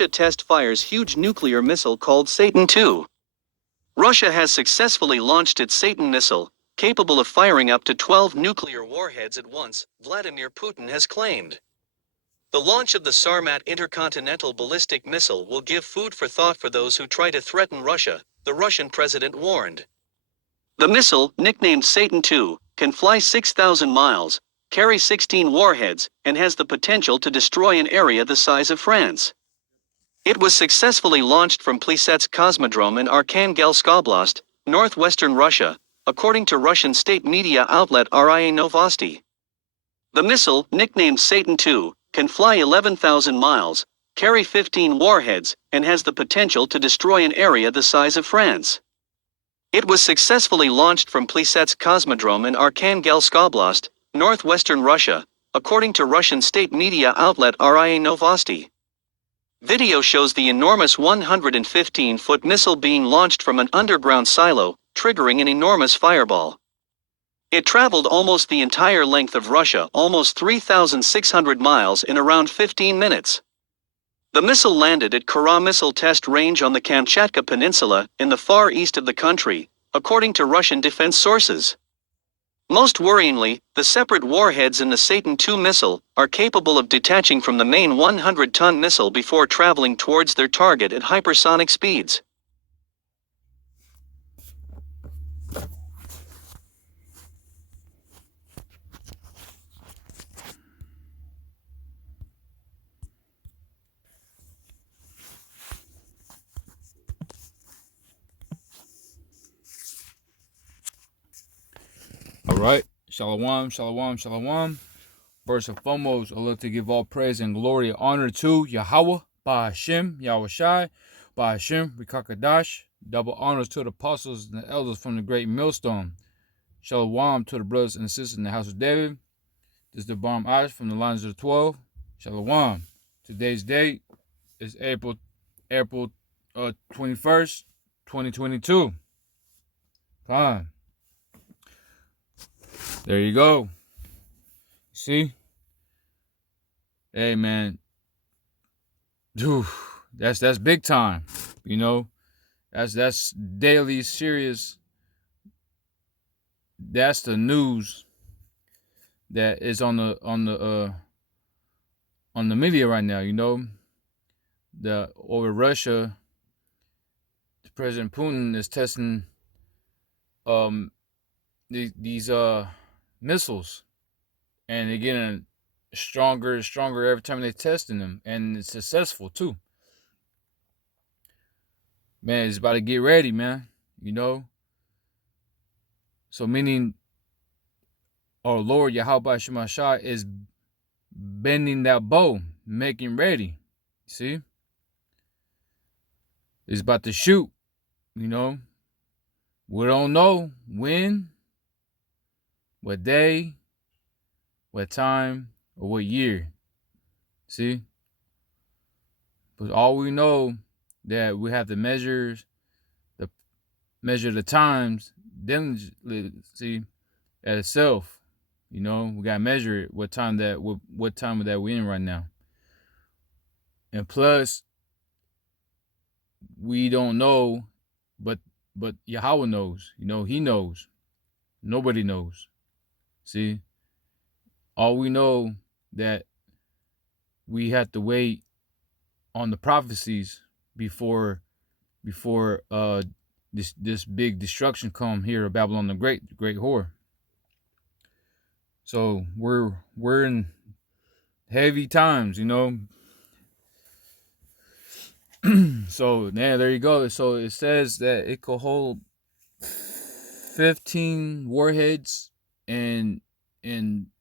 Russia test fires huge nuclear missile called Satan II. Russia has successfully launched its Satan missile, capable of firing up to 12 nuclear warheads at once, Vladimir Putin has claimed. The launch of the Sarmat intercontinental ballistic missile will give food for thought for those who try to threaten Russia, the Russian president warned. The missile, nicknamed Satan II, can fly 6,000 miles, carry 16 warheads, and has the potential to destroy an area the size of France. It was successfully launched from Plesetsk Cosmodrome in Arkhangelsk Oblast, northwestern Russia, according to Russian state media outlet RIA Novosti. The missile, nicknamed Satan II, can fly 11,000 miles, carry 15 warheads, and has the potential to destroy an area the size of France. It was successfully launched from Plesetsk Cosmodrome in Arkhangelsk Oblast, northwestern Russia, according to Russian state media outlet RIA Novosti. Video shows the enormous 115-foot missile being launched from an underground silo, triggering an enormous fireball. It traveled almost the entire length of Russia, almost 3,600 miles, in around 15 minutes. The missile landed at Kara Missile Test Range on the Kamchatka Peninsula, in the far east of the country, according to Russian defense sources. Most worryingly, the separate warheads in the Satan II missile are capable of detaching from the main 100-ton missile before traveling towards their target at hypersonic speeds. All right, shalom, shalom, shalom. First and foremost, I look to give all praise and glory and honor to Yahweh, Bahashim, Yahushai, Bahashim, Rikakadash. Double honors to the apostles and the elders from the great millstone. Shalom to the brothers and sisters in the house of David. This is the Baram Ash from the lines of the 12. Shalom. Today's date is April 21st, 2022. Fine. There you go. See? Hey man. Dude, that's big time. You know? That's daily serious. That's the news that is on the media right now, you know? Over Russia, President Putin is testing these missiles, and they're getting stronger and stronger every time they're testing them, and it's successful too. Man, it's about to get ready, man. You know. So meaning, our Lord Yahweh Shemashah is bending that bow, making ready. See, it's about to shoot. You know, we don't know when, what day, what time, or what year. See? But all we know that we have to measure the times diligently, see, at itself. You know, we gotta measure it, what time that we're in right now. And plus, we don't know, but Yahweh knows. You know, He knows. Nobody knows. See? All we know that we have to wait on the prophecies before this big destruction come here of Babylon the Great whore. So we're in heavy times, you know. So yeah, there you go. So it says that it could hold 15 warheads, and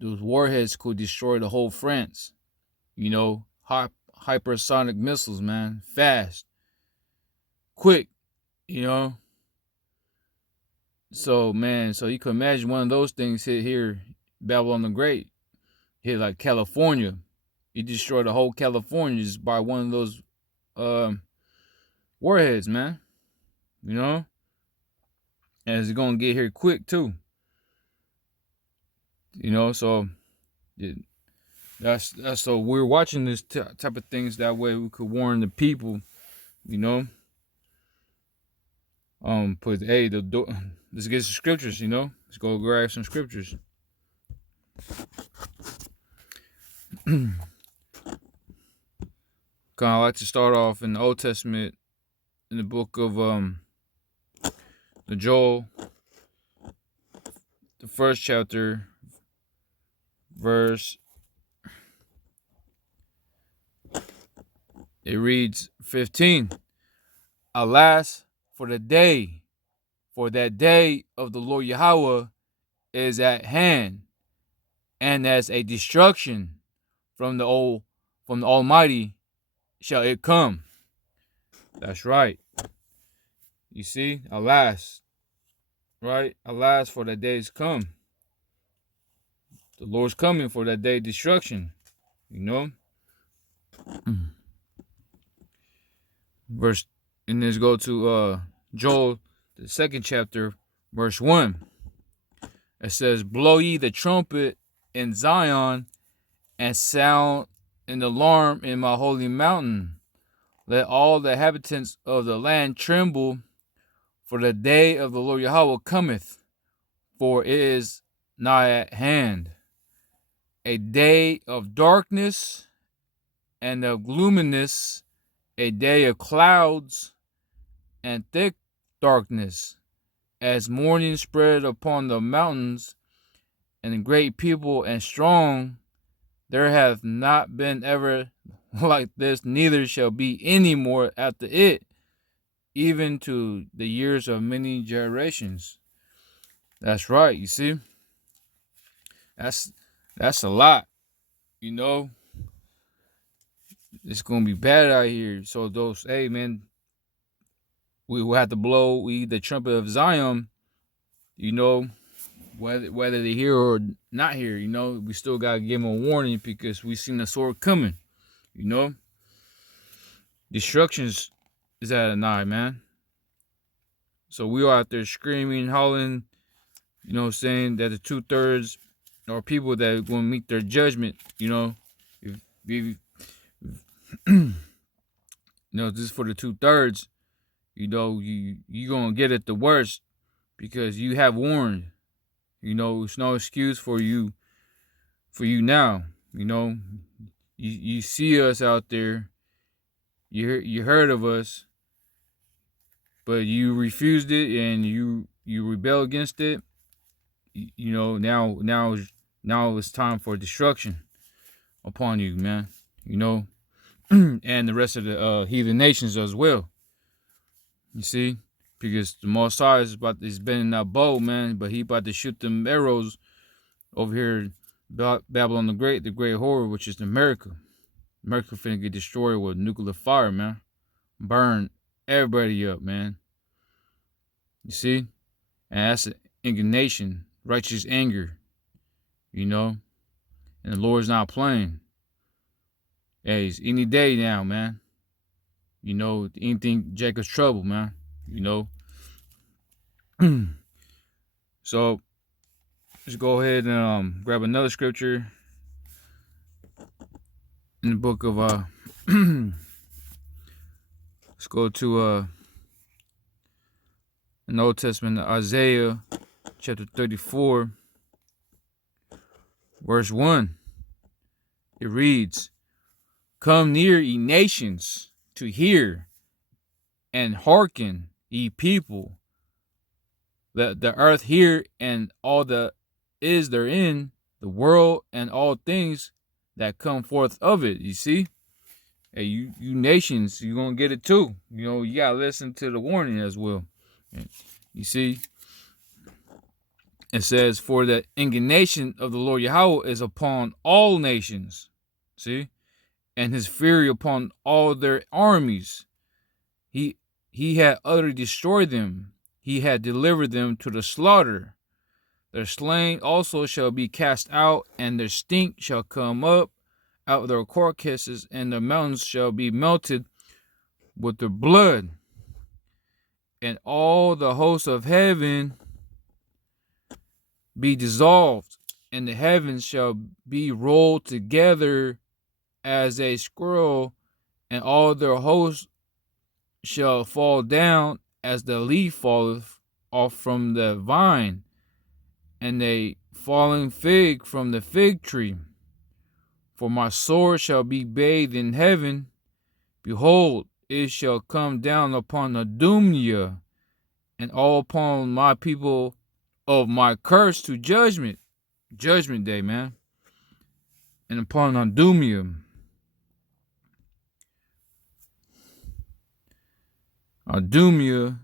those warheads could destroy the whole France. You know, hypersonic missiles, man, fast, quick, you know. So man, so you can imagine one of those things hit here, Babylon the Great, hit like California. It destroyed the whole California just by one of those warheads, man. You know, and it's gonna get here quick too. You know, so That's so we're watching this type of things that way we could warn the people, you know. Put hey let's get some scriptures, you know. Let's go grab some scriptures. Kind of like to start off in the Old Testament in the book of the Joel, the first chapter, verse. It reads 15. Alas, for that day of the Lord Yahweh is at hand, and as a destruction from the Almighty shall it come. That's right. You see, alas, right? Alas, for that day is come. The Lord's coming for that day of destruction. You know? Verse, and let's go to Joel, the second chapter, verse 1. It says, blow ye the trumpet in Zion, and sound an alarm in my holy mountain. Let all the inhabitants of the land tremble, for the day of the Lord Yahweh cometh, for it is nigh at hand. A day of darkness and of gloominess, a day of clouds and thick darkness, as morning spread upon the mountains, and a great people and strong. There hath not been ever like this, neither shall be any more after it, even to the years of many generations. That's right, you see? That's a lot, you know? It's gonna be bad out here. So those, hey man, we will have to blow the trumpet of Zion, you know, whether they're here or not here, you know, we still gotta give them a warning because we seen the sword coming, you know. Destructions is at an eye, man. So we are out there screaming, hollering, you know what I'm saying, that the 2/3 are people that are going to meet their judgment, you know. If you know, this is for the 2/3, you know, you going to get it the worst because you have warned. You know, it's no excuse for you now, you know. You see us out there, you heard of us, but you refused it and you rebel against it. You know, now it's time for destruction upon you, man. You know, and the rest of the heathen nations as well. You see, because the Most High is been in that bow, man, but he about to shoot them arrows over here, Babylon the Great horror, which is America. America finna get destroyed with nuclear fire, man. Burn everybody up, man. You see, and that's an indignation, righteous anger. You know, and the Lord's not playing. Hey, it's any day now, man. You know, anything Jacob's trouble, man. You know. So let's go ahead and grab another scripture in the book of let's go to an Old Testament, Isaiah chapter 34, verse 1. It reads, come near, ye nations, to hear, and hearken, ye people. Let the earth hear, and all that is therein, the world and all things that come forth of it. You see? Hey, you nations, you're going to get it too. You know, you got to listen to the warning as well. You see? It says, for the indignation of the Lord Yahweh is upon all nations. See? And his fury upon all their armies. He had utterly destroyed them. He had delivered them to the slaughter. Their slain also shall be cast out, and their stink shall come up out of their carcasses, and the mountains shall be melted with their blood. And all the hosts of heaven be dissolved and the heavens shall be rolled together as a scroll, and all their hosts shall fall down as the leaf falleth off from the vine, and a falling fig from the fig tree. For my sword shall be bathed in heaven. Behold, it shall come down upon Adumia, and all upon my people of my curse to judgment. Judgment day, man. And upon Adumia. Adumia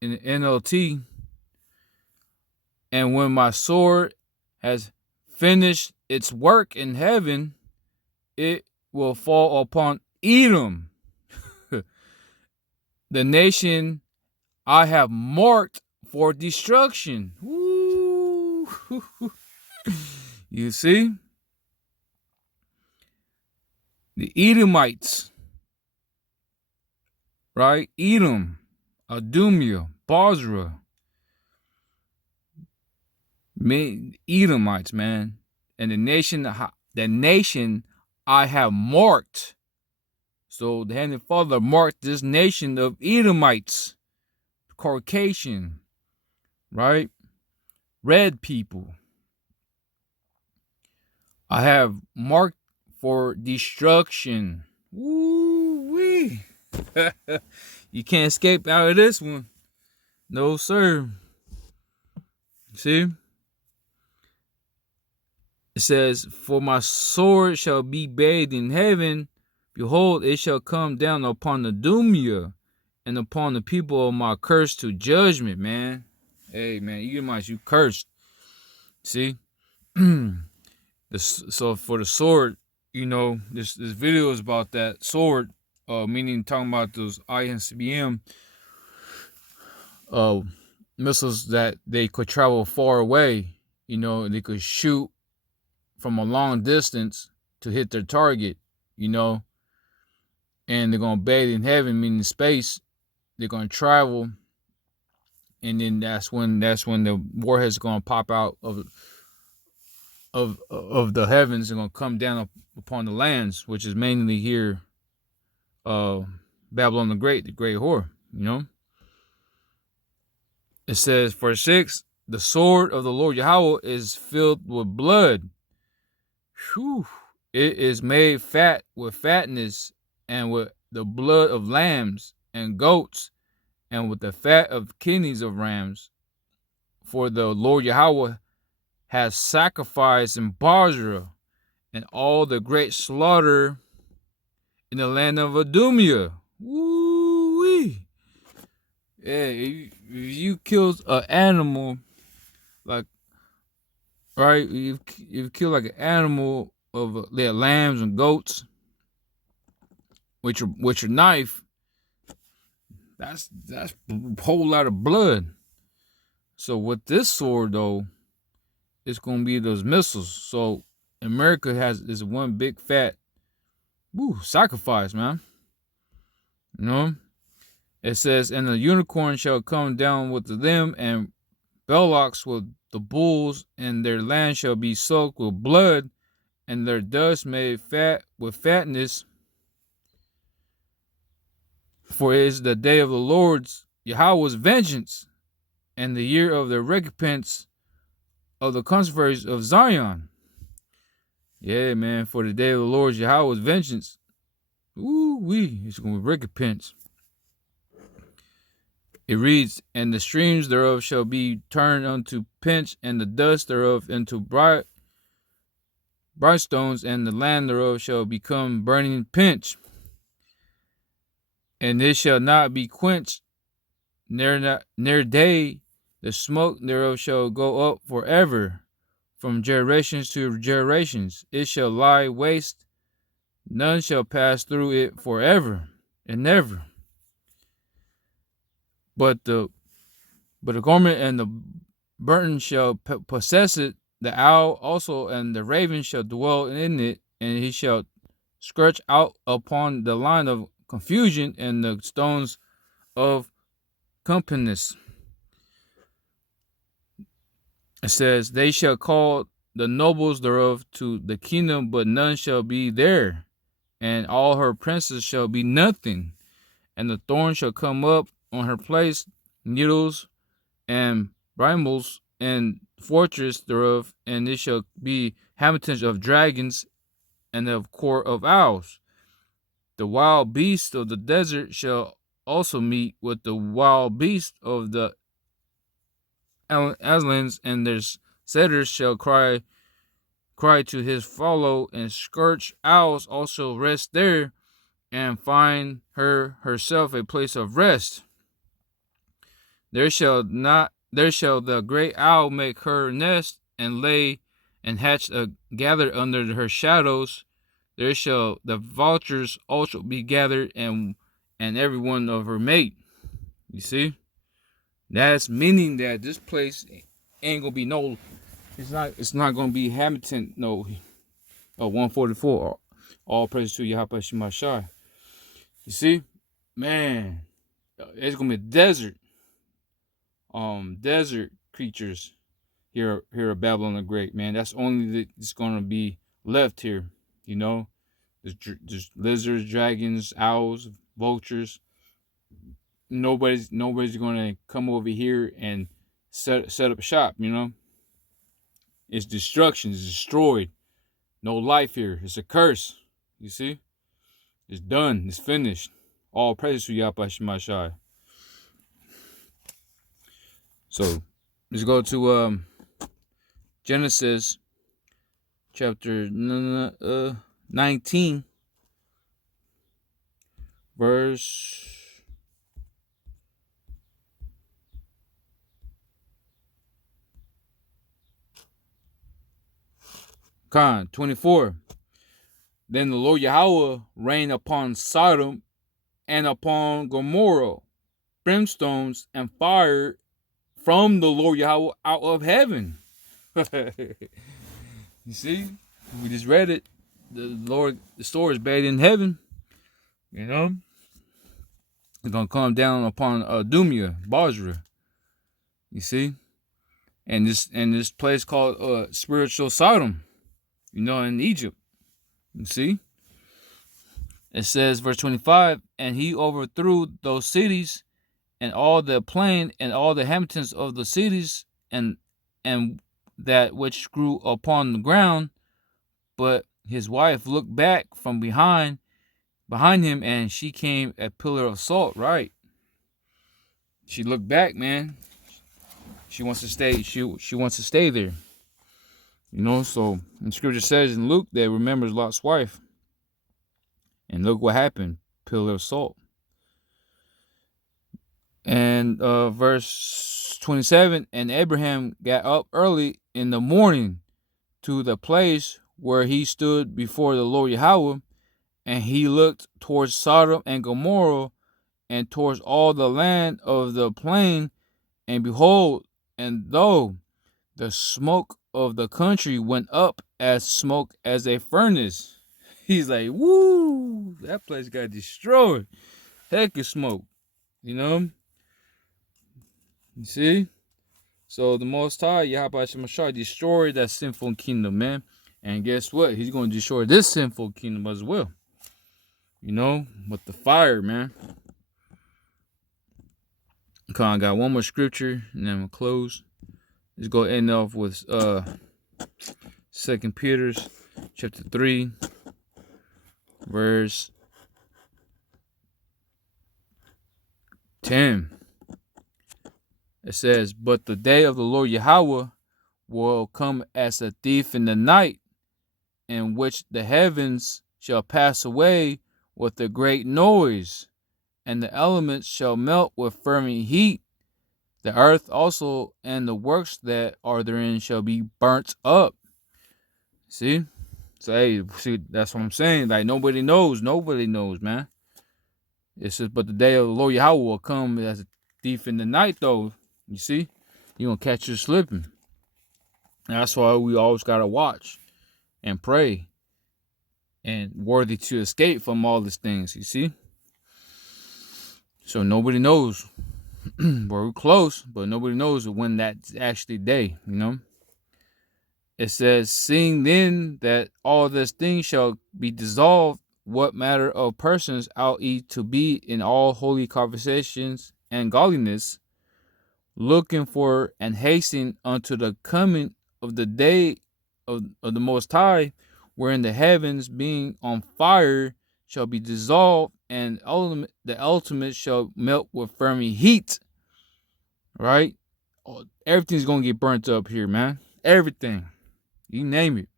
in the NLT. And when my sword has finished its work in heaven, it will fall upon Edom, the nation I have marked for destruction. Woo. You see? The Edomites, right? Edom, Adumia, Bozrah, Edomites, man. And the nation I have marked. So the Heavenly Father marked this nation of Edomites, Caucasian, right? Red people. I have marked for destruction. Woo-wee. You can't escape out of this one. No, sir. See? It says, for my sword shall be bathed in heaven. Behold, it shall come down upon the Dumia and upon the people of my curse to judgment, man. Hey, man, you cursed. See? So for the sword, this video is about that sword, meaning talking about those ICBM missiles that they could travel far away. They could shoot from a long distance to hit their target, and they're gonna bathe in heaven, meaning space. They're gonna travel, and then that's when the warhead's gonna pop out of the heavens and gonna come down upon the lands, which is mainly here, Babylon the Great whore. It says, verse 6, the sword of the Lord Yahweh is filled with blood. Whew. It is made fat with fatness, and with the blood of lambs and goats, and with the fat of kidneys of rams. For the Lord Yahweh has sacrificed in Bozrah, and all the great slaughter in the land of Adumia. Woo-wee. Yeah, if you kill an animal, like, right, you've killed like an animal of lambs and goats with your knife, that's a whole lot of blood. So with this sword though, it's gonna be those missiles. So America is one big fat sacrifice, man. It says, and the unicorn shall come down with them, and bellocks with the bulls, and their land shall be soaked with blood, and their dust made fat with fatness. For it is the day of the Lord's Yahweh's vengeance, and the year of the recompense of the conservators of Zion. Yeah, man, for the day of the Lord's Yahweh's vengeance. It's going to be recompense. It reads, and the streams thereof shall be turned unto pinch, and the dust thereof into bright stones, and the land thereof shall become burning pinch. And it shall not be quenched, near day, the smoke thereof shall go up forever, from generations to generations. It shall lie waste, none shall pass through it forever and ever. But the garment and the burden shall possess it, the owl also and the raven shall dwell in it, and he shall scourge out upon the line of confusion and the stones of companies. It says, they shall call the nobles thereof to the kingdom, but none shall be there, and all her princes shall be nothing. And the thorn shall come up on her place, needles and brimbles, and fortress thereof, and it shall be habitants of dragons and of court of owls. The wild beasts of the desert shall also meet with the wild beasts of the islands, and their setters shall cry to his follow, and scourge owls also rest there, and find her herself a place of rest. There shall the great owl make her nest, and lay and hatch gathered under her shadows. There shall the vultures also be gathered, and every one of her mate. You see? That's meaning that this place ain't gonna be no, it's not gonna be habitant no 144. All praise to Yahweh Shemashai. You see? Man, it's gonna be a desert creatures here at Babylon the Great, man. That's only that's gonna be left here. You know, there's lizards, dragons, owls, vultures. Nobody's gonna come over here and set up shop. You know, it's destruction. It's destroyed. No life here. It's a curse. You see, it's done. It's finished. All praise to Yahweh Shemashai. So let's go to Genesis chapter 19, verse 24. Then the Lord Yahweh rained upon Sodom and upon Gomorrah brimstones and fire from the Lord Yahweh out of heaven. You see, we just read it. The story is buried in heaven. You know, it's gonna come down upon Dumia, Basra. You see, and this place called spiritual Sodom. You know, in Egypt. You see, it says verse 25, and he overthrew those cities and all the plain and all the inhabitants of the cities and that which grew upon the ground. But his wife looked back from behind him, and she came a pillar of salt. Right? She looked back, man. She wants to stay. She wants to stay there. You know. So the scripture says in Luke that remembers Lot's wife, and look what happened: pillar of salt. And verse 27, and Abraham got up early in the morning to the place where he stood before the Lord Yahweh, and he looked towards Sodom and Gomorrah, and towards all the land of the plain, and behold, and though the smoke of the country went up as smoke as a furnace. He's like, woo, that place got destroyed. Heck of smoke, you know? You see? So the Most High, Yahweh Shemashah, destroyed that sinful kingdom, man. And guess what? He's going to destroy this sinful kingdom as well. You know, with the fire, man. Okay, I got one more scripture, and then we'll close. Let's go end off with 2 Peter chapter 3, verse 10. It says, but the day of the Lord Yahweh will come as a thief in the night, in which the heavens shall pass away with a great noise, and the elements shall melt with fervent heat. The earth also and the works that are therein shall be burnt up. See? So, hey, see, that's what I'm saying. Like, nobody knows, man. It says, but the day of the Lord Yahweh will come as a thief in the night, though. You see? You're going to catch you slipping. And that's why we always got to watch and pray and worthy to escape from all these things, you see? So nobody knows. We're close, but nobody knows when that's actually day, you know? It says, seeing then that all these things shall be dissolved, what matter of persons ought ye to be in all holy conversations and godliness, looking for and hastening unto the coming of the day of the Most High, wherein the heavens being on fire shall be dissolved, and the ultimate shall melt with fervent heat. Right? Everything's gonna get burnt up here, man. Everything. You name it.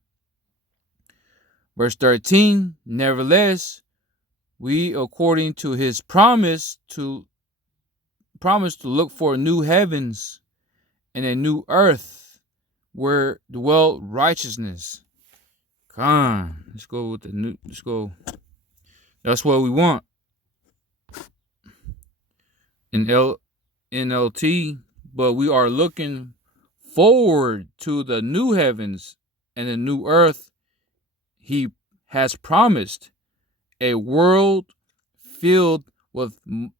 Verse 13, nevertheless, we according to his promise to look for new heavens and a new earth where dwell righteousness. Come on, let's go with the new. Let's go. That's what we want. In NLT, but we are looking forward to the new heavens and the new earth he has promised, a world filled with the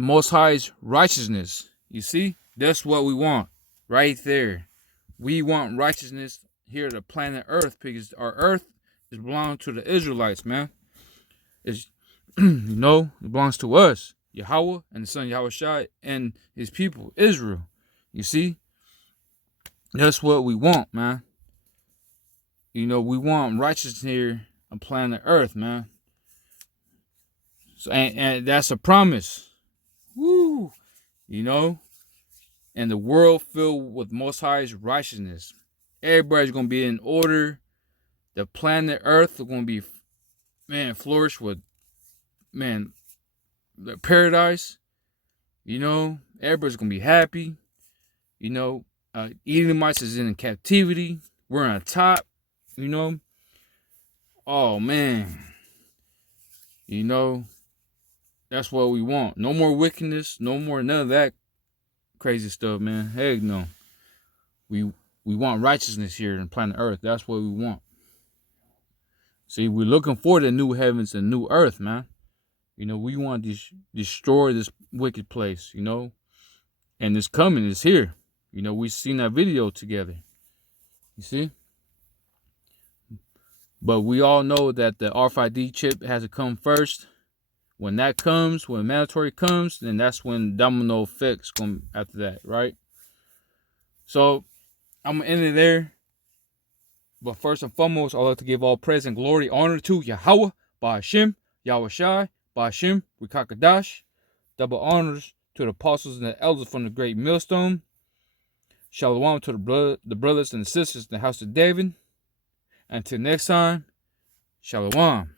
Most High's righteousness. You see, that's what we want right there. We want righteousness here to planet Earth, because our Earth is belonging to the Israelites, man. It's it belongs to us, Yahweh and the Son Yahweh Shai and his people, Israel. You see, that's what we want, man. We want righteousness here on planet Earth, man. So, and that's a promise. Woo! And the world filled with Most High's righteousness. Everybody's going to be in order. The planet Earth is going to be, flourish with, the paradise. Everybody's going to be happy. Edomites is in captivity. We're on top. Oh, man. That's what we want. No more wickedness. No more none of that crazy stuff, man. Heck no. We want righteousness here on planet Earth. That's what we want. See, we're looking for the new heavens and new earth, man. We want to destroy this wicked place, And it's coming. It's here. We've seen that video together. You see? But we all know that the RFID chip has to come first. When that comes, when mandatory comes, then that's when domino effects come after that, right? So I'm going to end it there. But first and foremost, I'd like to give all praise and glory, honor to Yahweh, Ba'ashem, Yahweh Shai, Ba'ashem, Rekakadash. Double honors to the apostles and the elders from the great millstone. Shalom to the brothers and the sisters in the house of David. Until next time, Shalom.